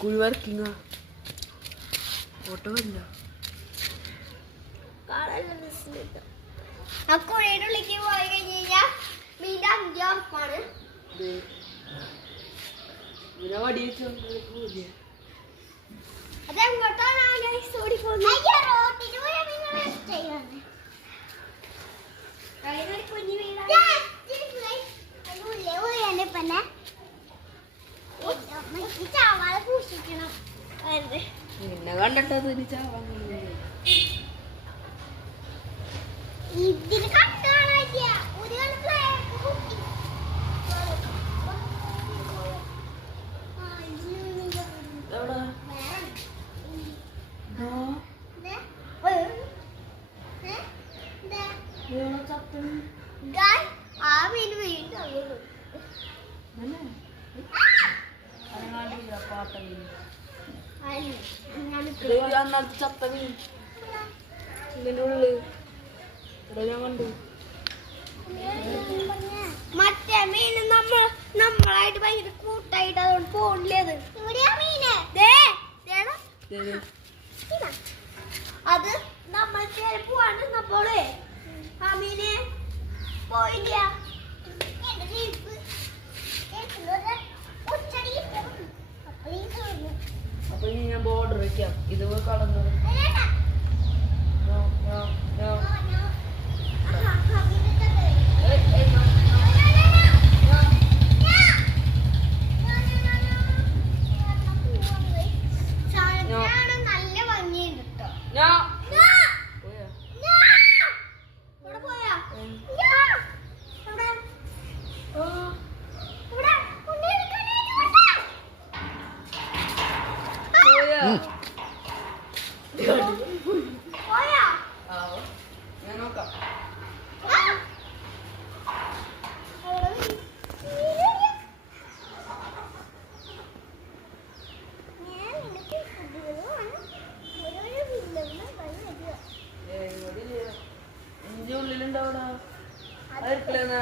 കുഴി വർക്കിങ്ങ ഫോട്ടോ വരില്ല ആ കുഴിയുടെ ഉള്ളിലേക്ക് പോയി കഴിഞ്ഞ് കഴിഞ്ഞാൽ മീൻ്റെ 5 ഉറപ്പാണ്. അതെങ്ങോട്ടാണ് നിന്നെ കണ്ടിട്ടത് ഇതിന് കണ്ടാളില്ല ആ മീൻ വീണ്ടും ചത്ത മീൻ ഇതിൻ്റെ ഉള്ളിൽ ഞാൻ കണ്ടു. മറ്റേ മീന് നമ്മളായിട്ട് ഭയങ്കര കൂട്ടായിട്ട് അതുകൊണ്ട് പോണില്ലേത് അത് നമ്മൾ പോവാണ് നമ്മളെ ആ മീന് പോയില്ല. അപ്പൊ ഇനി ഞാൻ ബോർഡർ വെക്കാം. ഇത് കളഞ്ഞത് നല്ല ഭംഗിയുണ്ട് ഞാൻ നോക്കാം. ഇതിന്റെ ഉള്ളിലുണ്ടാവൂടാ. അതിരിക്കില്ല